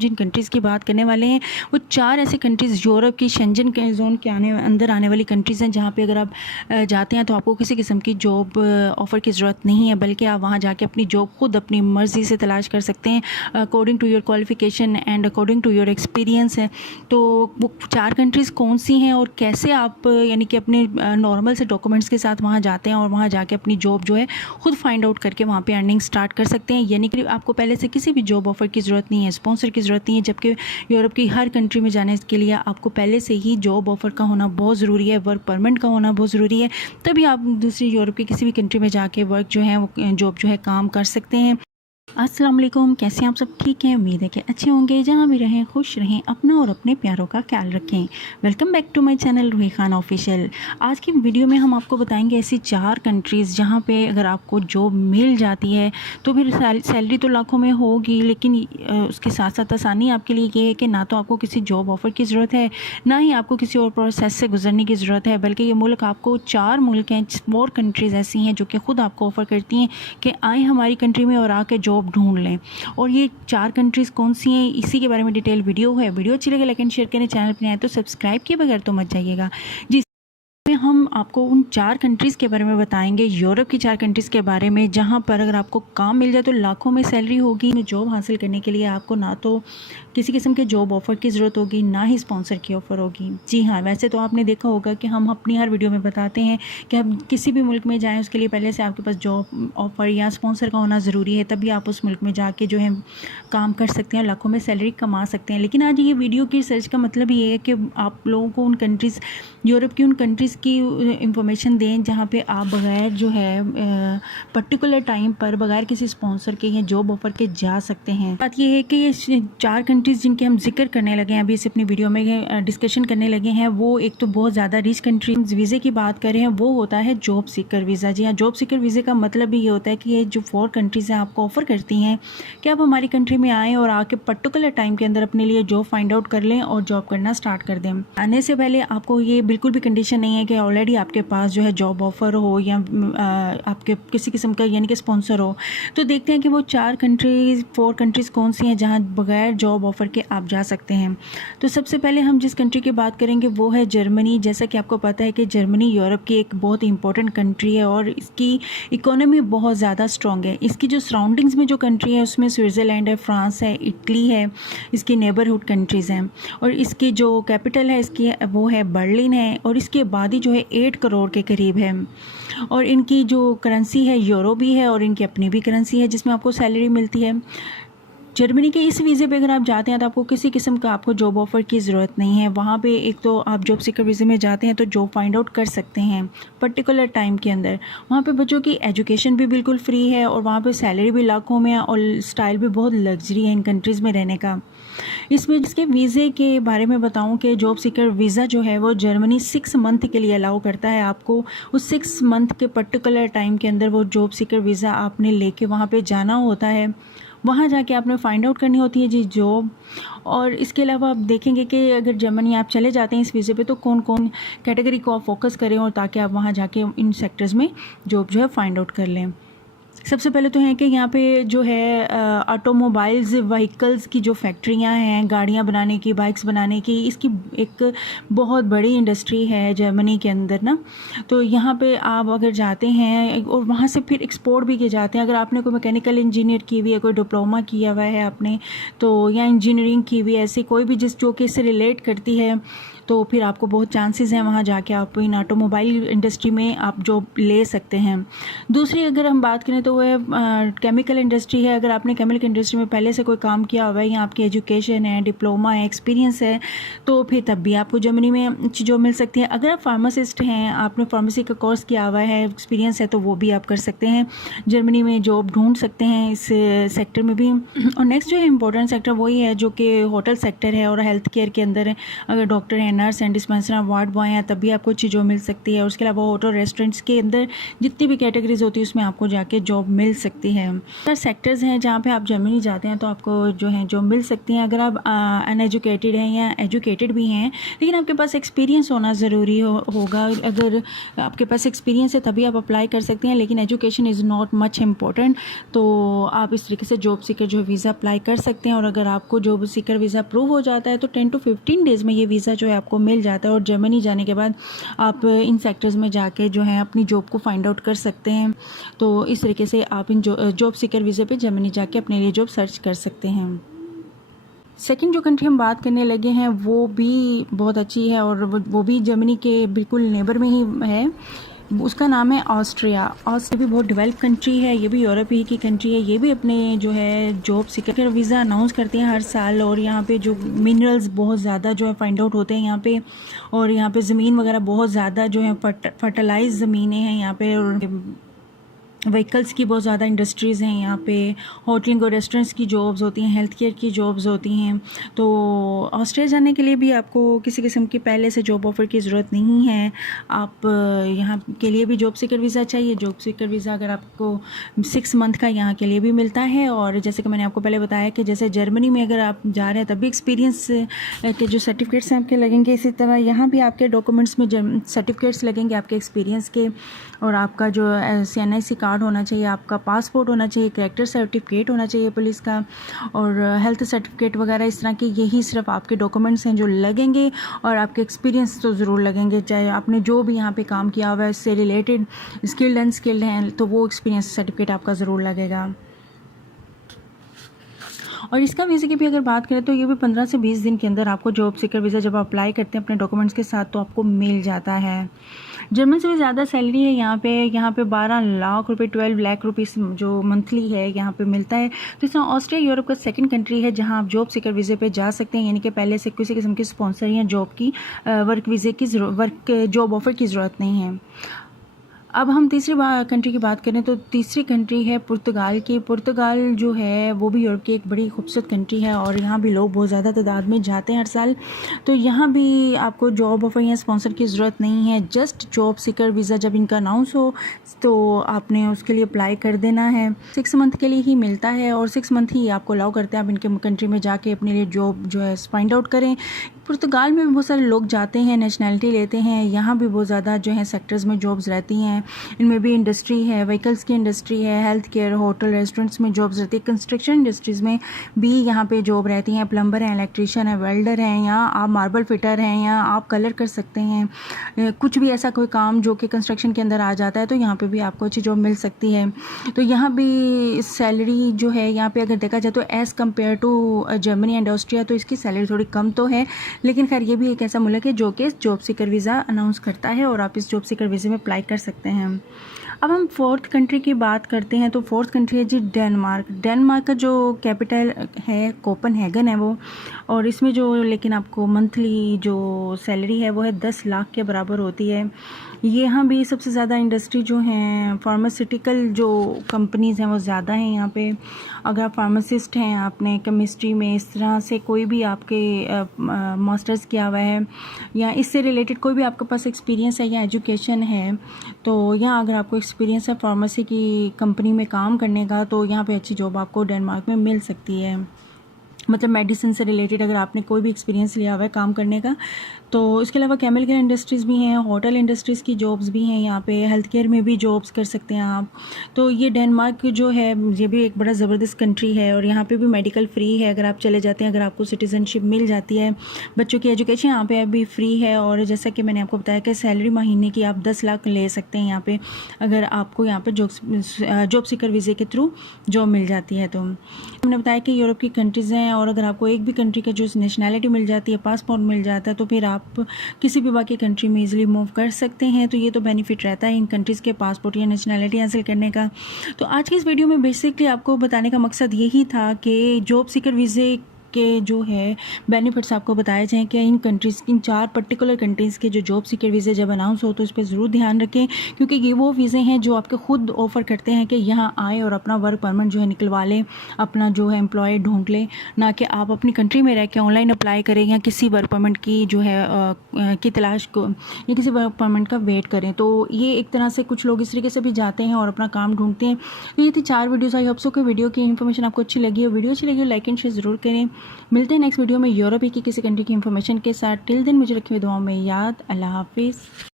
जिन countries की बात करने वाले हैं वो 4 ऐसे कंट्रीज़ यूरोप की शेंजन के जोन के अंदर आने वाली कंट्रीज़ हैं, जहाँ पे अगर आप जाते हैं तो आपको किसी किस्म की जॉब ऑफ़र की ज़रूरत नहीं है, बल्कि आप वहाँ जाके अपनी जॉब खुद अपनी मर्ज़ी से तलाश कर सकते हैं according to your qualification and according to your experience है। तो वो 4 कंट्रीज़ कौन सी हैं और कैसे आप यानी कि अपने नॉर्मल से डॉक्यूमेंट्स के साथ वहाँ जाते हैं और वहाँ जाके अपनी जॉब जो है खुद फाइंड आउट करके वहाँ पे अर्निंग स्टार्ट कर सकते हैं। यानी कि आपको पहले से किसी भी जॉब ऑफ़र की ज़रूरत नहीं है, स्पॉन्सर की ज़रूरत नहीं है, जबकि यूरोप की हर कंट्री में जाने के लिए आपको पहले से ही जॉब ऑफ़र का होना बहुत ज़रूरी है, वर्क परमिट का होना बहुत ज़रूरी है, तभी आप दूसरी यूरोप की किसी भी कंट्री में जाके वर्क जो है वो जॉब जो है काम कर सकते हैं। अस्सलाम वालेकुम, कैसे हैं आप सब? ठीक हैं, उम्मीद है कि अच्छे होंगे। जहाँ भी रहें खुश रहें, अपना और अपने प्यारों का ख्याल रखें। Welcome back to my channel Ruhi Khan official. आज की वीडियो में हम आपको बताएंगे ऐसी 4 कंट्रीज़ जहाँ पे अगर आपको जॉब मिल जाती है तो फिर सैलरी तो लाखों में होगी, लेकिन उसके साथ साथ आसानी आपके लिए ये है कि ना तो आपको किसी जॉब ऑफ़र की ज़रूरत है, ना ही आपको किसी और प्रोसेस से गुजरने की ज़रूरत है, बल्कि ये मुल्क आपको 4 मुल्क हैं, 4 कंट्रीज़ ऐसी हैं जो कि ख़ुद आपको ऑफ़र करती हैं कि आएँ हमारी कंट्री में और आके जॉब ढूंढ लें। और ये 4 कंट्रीज़ कौन सी हैं, इसी के बारे में डिटेल वीडियो है। वीडियो अच्छी लगे लाइक एंड शेयर करें, चैनल पर आए तो सब्सक्राइब किए बगैर तो मत जाइएगा जी। में हम आपको उन 4 कंट्रीज़ के बारे में बताएंगे, यूरोप की 4 कंट्रीज़ के बारे में, जहां पर अगर आपको काम मिल जाए तो लाखों में सैलरी होगी। जॉब हासिल करने के लिए आपको ना तो किसी किस्म के जॉब ऑफ़र की ज़रूरत होगी, ना ही स्पॉन्सर की ऑफ़र होगी। जी हाँ, वैसे तो आपने देखा होगा कि हम अपनी हर वीडियो में बताते हैं कि हम किसी भी मुल्क में जाएँ उसके लिए पहले से आपके पास जॉब ऑफ़र या स्पॉन्सर का होना ज़रूरी है, तभी आप उस मुल्क में जाके जो है काम कर सकते हैं, लाखों में सैलरी कमा सकते हैं। लेकिन आज ये वीडियो की सर्च का मतलब ये है कि आप लोगों को उन कंट्रीज़, यूरोप की उन कंट्रीज़ की इंफॉर्मेशन दें जहाँ पे आप बग़ैर जो है पर्टिकुलर टाइम पर बग़ैर किसी स्पॉन्सर के या जॉब ऑफ़र के जा सकते हैं। बात ये है कि ये 4 कंट्रीज़ जिनके हम जिक्र करने लगे हैं, अभी इसे अपनी वीडियो में डिस्कशन करने लगे हैं, वो एक तो बहुत ज़्यादा रिच कंट्री। वीज़े की बात करें वो होता है जॉब सीकर वीज़ा। जी हाँ, जॉब सीकर वीज़े का मतलब भी ये होता है कि ये जो 4 कंट्रीज़ हैं आपको ऑफ़र करती हैं कि आप हमारी कंट्री में आएँ और आके पर्टिकुलर टाइम के अंदर अपने लिए जॉब फाइंड आउट कर लें और जॉब करना स्टार्ट कर दें। आने से पहले आपको ये बिल्कुल भी कंडीशन नहीं है कि ऑलरेडी आपके पास जो है जॉब ऑफ़र हो या आपके किसी किस्म का यानी कि स्पॉन्सर हो। तो देखते हैं कि वो 4 कंट्रीज़ 4 कंट्रीज़ कौन सी हैं जहाँ बग़ैर जॉब ऑफ़र के आप जा सकते हैं। तो सबसे पहले हम जिस कंट्री की बात करेंगे वो है जर्मनी। जैसा कि आपको पता है कि जर्मनी यूरोप की एक बहुत इंपॉर्टेंट कंट्री है और इसकी इकोनॉमी बहुत ज़्यादा स्ट्रॉन्ग है। इसकी जो सराउंडिंग्स में जो कंट्री है उसमें स्विट्ज़रलैंड है, फ्रांस है, इटली है, इसकी नेबरहुड कंट्रीज़ हैं। और इसकी जो कैपिटल है इसकी वो है बर्लिन है, और इसकी आबादी जो है 8 करोड़ के करीब है। और इनकी जो करेंसी है यूरो भी है और इनकी अपनी भी करेंसी है जिसमें आपको सैलरी मिलती है। जर्मनी के इस वीज़े पे अगर आप जाते हैं तो आपको किसी किस्म का आपको जॉब ऑफ़र की ज़रूरत नहीं है। वहाँ पे एक तो आप जॉब सीकर वीज़े में जाते हैं तो जॉब फाइंड आउट कर सकते हैं पर्टिकुलर टाइम के अंदर। वहाँ पे बच्चों की एजुकेशन भी बिल्कुल फ्री है और वहाँ पे सैलरी भी लाखों में है और स्टाइल भी बहुत लग्जरी है इन कंट्रीज़ में रहने का। इसमें इसके वीज़े के बारे में बताऊं कि जॉब सीकर वीज़ा जो है वो जर्मनी 6 मंथ के लिए अलाउ करता है आपको। उस 6 मंथ के पर्टिकुलर टाइम के अंदर वो जॉब सीकर वीज़ा आपने लेके वहाँ पे जाना होता है। वहाँ जाके आपने फ़ाइंड आउट करनी होती है जी जॉब। और इसके अलावा आप देखेंगे कि अगर जर्मनी आप चले जाते हैं इस वीज़े पे तो कौन कौन कैटेगरी को आप फोकस करें और ताकि आप वहाँ जाके इन सेक्टर्स में जॉब जो है फ़ाइंड आउट कर लें। सबसे पहले तो है कि यहाँ पे जो है ऑटोमोबाइल्स व्हीकल्स की जो फैक्ट्रियाँ हैं, गाड़ियाँ बनाने की, बाइक्स बनाने की, इसकी एक बहुत बड़ी इंडस्ट्री है जर्मनी के अंदर ना। तो यहाँ पे आप अगर जाते हैं और वहाँ से फिर एक्सपोर्ट भी किए जाते हैं। अगर आपने कोई मैकेनिकल इंजीनियर की हुई है, कोई डिप्लोमा किया हुआ है आपने तो, या इंजीनियरिंग की हुई है, ऐसी कोई भी जिस जो कि इससे रिलेट करती है, तो फिर आपको बहुत चांसेस हैं वहाँ जाके आप इन ऑटोमोबाइल इंडस्ट्री में आप जॉब ले सकते हैं। दूसरी अगर हम बात करें तो वो है केमिकल इंडस्ट्री है। अगर आपने केमिकल इंडस्ट्री में पहले से कोई काम किया हुआ है या आपकी एजुकेशन है, डिप्लोमा है, एक्सपीरियंस है, तो फिर तब भी आपको जर्मनी में अच्छी जॉब मिल सकती है। अगर आप फार्मासिस्ट हैं, आपने फार्मेसी का कोर्स किया हुआ है, एक्सपीरियंस है, तो वो भी आप कर सकते हैं, जर्मनी में जॉब ढूंढ सकते हैं इस सेक्टर में भी। और नेक्स्ट जो है इंपॉर्टेंट सेक्टर वही है जो कि होटल सेक्टर है और हेल्थ केयर के अंदर है। अगर डॉक्टर हैं, नर्स हैं, डिस्पेंसर हैं, वार्ड बॉय हैं, तब भी आपको अच्छी जॉब मिल सकती है। और उसके अलावा होटल रेस्टोरेंट्स के अंदर जितनी भी कैटेगरीज होती है उसमें आपको जाके जॉब मिल सकती है। सर सेक्टर्स हैं जहाँ पे आप जर्मनी जाते हैं तो आपको जो है जॉब मिल सकती हैं। अगर आप अनएजुकेटेड हैं या एजुकेटेड भी हैं लेकिन आपके पास एक्सपीरियंस होना ज़रूरी होगा। अगर आपके पास एक्सपीरियंस है तभी आप अप्लाई कर सकते हैं, लेकिन education is not much important. तो आप इस तरीके से जॉब सीकर जो वीज़ा अप्लाई कर सकते हैं। और अगर आपको जॉब सीकर वीज़ा अप्रूव हो जाता है तो 10 to 15 डेज़ में ये वीज़ा जो है आपको मिल जाता है। और जर्मनी जाने के बाद आप इन सेक्टर्स में जाके जो है अपनी जॉब को फाइंड आउट कर सकते हैं। तो इस तरीके से आप इन जॉब सीकर वीज़े पे जर्मनी जाके अपने लिए जॉब सर्च कर सकते हैं। सेकंड जो कंट्री हम बात करने लगे हैं वो भी बहुत अच्छी है और वो भी जर्मनी के बिल्कुल नेबर में ही है। उसका नाम है ऑस्ट्रिया। ऑस्ट्रिया भी बहुत डेवलप कंट्री है, ये भी यूरोप ही की कंट्री है। ये भी अपने जो है जॉब सीकर वीज़ा अनाउंस करते हैं हर साल। और यहाँ पे जो मिनरल्स बहुत ज़्यादा जो है फाइंड आउट होते हैं यहाँ पे। और यहाँ पे ज़मीन वगैरह बहुत ज़्यादा जो है फर्टिलाइज ज़मीनें हैं यहाँ पे। और व्हीकल्स की बहुत ज़्यादा इंडस्ट्रीज़ हैं यहाँ पे। होटलिंग और रेस्टोरेंट्स की जॉब्स होती हैं, हेल्थ केयर की जॉब्स होती हैं। तो ऑस्ट्रेलिया जाने के लिए भी आपको किसी किस्म की पहले से जॉब ऑफ़र की ज़रूरत नहीं है। आप यहाँ के लिए भी जॉब सीकर वीज़ा चाहिए। जॉब सीकर वीज़ा अगर आपको 6 मंथ का यहाँ के लिए भी मिलता है। और जैसे कि मैंने आपको पहले बताया कि जैसे जर्मनी में अगर आप जा रहे हैं तब भी एक्सपीरियंस के जो सर्टिफिकेट्स हैं आपके लगेंगे, इसी तरह यहाँ भी आपके डॉक्यूमेंट्स में सर्टिफिकेट्स लगेंगे आपके एक्सपीरियंस के। और आपका जो CNIC कार्ड होना चाहिए, आपका पासपोर्ट होना चाहिए, कैरेक्टर सर्टिफिकेट होना चाहिए पुलिस का, और हेल्थ सर्टिफिकेट वगैरह इस तरह के यही सिर्फ आपके डॉक्यूमेंट्स हैं जो लगेंगे। और आपके एक्सपीरियंस तो ज़रूर लगेंगे, चाहे आपने जो भी यहाँ पे काम किया हुआ है इससे रिलेटेड स्किल्ड अनस्किल्ड हैं तो वो एक्सपीरियंस सर्टिफिकेट आपका ज़रूर लगेगा। और इसका वीज़े की भी अगर बात करें तो ये भी 15 से 20 दिन के अंदर आपको जॉब सीकर वीज़ा जब अप्लाई करते हैं अपने डॉक्यूमेंट्स के साथ तो आपको मिल जाता है। जर्मन से भी ज़्यादा सैलरी है यहाँ पे 12 लाख रुपए 12 लाख रुपीस जो मंथली है यहाँ पे मिलता है। तो इस तरह ऑस्ट्रिया यूरोप का सेकंड कंट्री है जहाँ आप जॉब सीकर वीज़े पे जा सकते हैं, यानी कि पहले से किसी किस्म की स्पॉन्सर या जॉब की जॉब ऑफ़र की ज़रूरत नहीं है। अब हम तीसरी कंट्री की बात करें तो तीसरी कंट्री है पुर्तगाल की। पुर्तगाल जो है वो भी यूरोप की एक बड़ी खूबसूरत कंट्री है और यहाँ भी लोग बहुत ज़्यादा तादाद में जाते हैं हर साल। तो यहाँ भी आपको जॉब ऑफ़र या स्पॉन्सर की ज़रूरत नहीं है। जस्ट जॉब सीकर वीज़ा जब इनका अनाउंस हो तो आपने उसके लिए अप्लाई कर देना है। 6 मंथ के लिए ही मिलता है और 6 मंथ ही आपको अलाउ करते हैं आप इनके कंट्री में जाके अपने लिए जॉब जो है फाइंड आउट करें। पुर्तगाल में भी बहुत सारे लोग जाते हैं, नेशनैलिटी लेते हैं। यहाँ भी बहुत ज़्यादा जो है सेक्टर्स में जॉब्स रहती हैं। इनमें भी इंडस्ट्री है, व्हीकल्स की इंडस्ट्री है, हेल्थ केयर, होटल रेस्टोरेंट्स में जॉब्स रहती है। कंस्ट्रक्शन इंडस्ट्रीज़ में भी यहाँ पे जॉब रहती हैं। प्लम्बर हैं, इलेक्ट्रीशियन है, वेल्डर हैं, या आप मार्बल फिटर हैं, या आप कलर कर सकते हैं। कुछ भी ऐसा कोई काम जो कि कंस्ट्रक्शन के अंदर आ जाता है तो यहाँ पे भी आपको अच्छी जॉब मिल सकती है। तो यहाँ भी सैलरी जो है यहाँ पे अगर देखा जाए तो as compare to Germany and Austria तो इसकी सैलरी थोड़ी कम तो है, लेकिन खैर ये भी एक ऐसा मुल्क है जो कि जॉब सीकर वीज़ा अनाउंस करता है और आप इस जॉब सीकर वीज़े में अप्लाई कर सकते हैं। अब हम फोर्थ कंट्री की बात करते हैं तो फोर्थ कंट्री है जी डेनमार्क। डेनमार्क का जो कैपिटल है कोपेनहेगन है वो, और इसमें जो लेकिन आपको मंथली जो सैलरी है वो है 10 लाख के बराबर होती है। यहाँ भी सबसे ज़्यादा इंडस्ट्री जो हैं फार्मास्यूटिकल जो कंपनीज़ हैं वो ज़्यादा हैं यहाँ पे। अगर आप फार्मासिस्ट हैं, आपने केमिस्ट्री में इस तरह से कोई भी आपके मास्टर्स किया हुआ है या इससे रिलेटेड कोई भी आपके पास एक्सपीरियंस है या एजुकेशन है, तो यहाँ अगर आपको एक्सपीरियंस है फार्मेसी की कंपनी में काम करने का तो यहाँ पे अच्छी जॉब आपको डेनमार्क में मिल सकती है। मतलब मेडिसिन से रिलेटेड अगर आपने कोई भी एक्सपीरियंस लिया हुआ है काम करने का। तो इसके अलावा केमिकल इंडस्ट्रीज़ भी हैं, होटल इंडस्ट्रीज़ की जॉब्स भी हैं यहाँ पे, हेल्थ केयर में भी जॉब्स कर सकते हैं आप। तो ये डेनमार्क जो है ये भी एक बड़ा ज़बरदस्त कंट्री है और यहाँ पे भी मेडिकल फ्री है अगर आप चले जाते हैं, अगर आपको सिटीज़नशिप मिल जाती है। बच्चों की एजुकेशन यहाँ पे अभी फ्री है और जैसा कि मैंने आपको बताया कि सैलरी महीने की आप 10 लाख ले सकते हैं यहाँ पे, अगर आपको यहाँ पे जॉब सीकर वीज़े के थ्रू जॉब मिल जाती है। तो हमने बताया कि यूरोप की कंट्रीज़ हैं और अगर आपको एक भी कंट्री का जो नेशनैलिटी मिल जाती है, पासपोर्ट मिल जाता है, तो फिर आप किसी भी बाकी कंट्री में इजीली मूव कर सकते हैं। तो ये तो बेनिफिट रहता है इन कंट्रीज़ के पासपोर्ट या नेशनैलिटी हासिल करने का। तो आज की इस वीडियो में बेसिकली आपको बताने का मकसद यही था कि जॉब सीकर वीज़े के जो है बेनिफिट्स आपको बताए जाएँ कि इन कंट्रीज़, इन 4 पर्टिकुलर कंट्रीज़ के जो जॉब सीकर वीज़े जब अनाउंस हो तो इस पर ज़रूर ध्यान रखें, क्योंकि ये वो वीज़े हैं जो आपके खुद ऑफ़र करते हैं कि यहाँ आएँ और अपना वर्क परमिट जो है निकलवा लें, अपना जो है एम्प्लॉय ढूंढ लें, ना कि आप अपनी कंट्री में रह के ऑनलाइन अप्लाई करें या किसी वर्क परमिट की जो है की तलाश को या किसी वर्क परमिट का वेट करें। तो ये एक तरह से कुछ लोग इस तरीके से भी जाते हैं और अपना काम ढूंढते हैं। तो ये थी 4 वीडियोज़। आई होप सो कि वीडियो की इन्फॉर्मेशन आपको अच्छी लगी हो। वीडियो अच्छी लगी हो लाइक एंड शेयर ज़रूर करें। मिलते हैं नेक्स्ट वीडियो में यूरोप की किसी कंट्री की इन्फॉर्मेशन के साथ। टिल दिन मुझे रखे हुए दुआओं में याद। अल्लाह हाफिज़।